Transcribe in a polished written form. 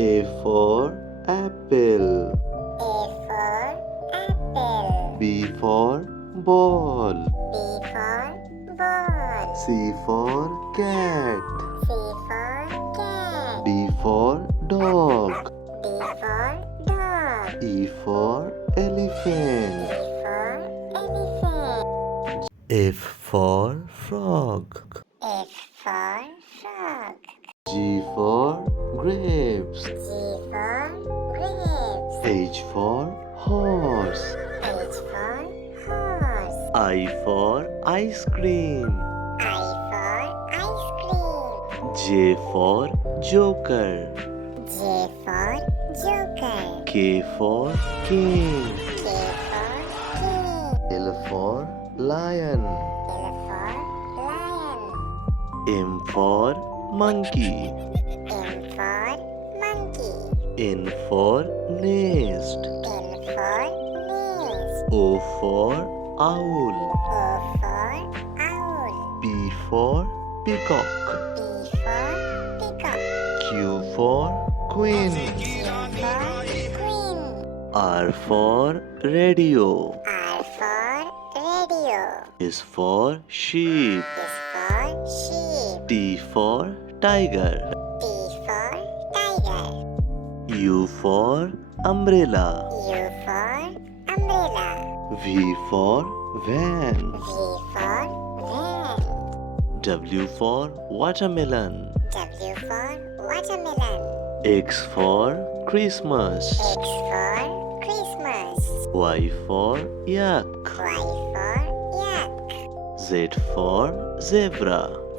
A for apple. A for apple. B for ball. B for ball. C for cat. C for cat. D for dog. D for dog. E for elephant. E for elephant. F for frog. F for frog. G for grapes. G for grapes. H for horse. H for horse. I for ice cream. I for ice cream. J for joker. J for joker. K for king. K for king. L for lion. L for lion. M for monkey. M for monkey. N for nest. N for nest. O for owl. O for owl. P for peacock. P for peacock. Q for queen. Q for queen. R for radio. R for radio. S for sheep. S for sheep. T for tiger. T for tiger. U for umbrella. U for umbrella. V for van. V for van. W for watermelon. W for watermelon. X for Christmas. X for Christmas. Y for yak. Y for yak. Z for zebra.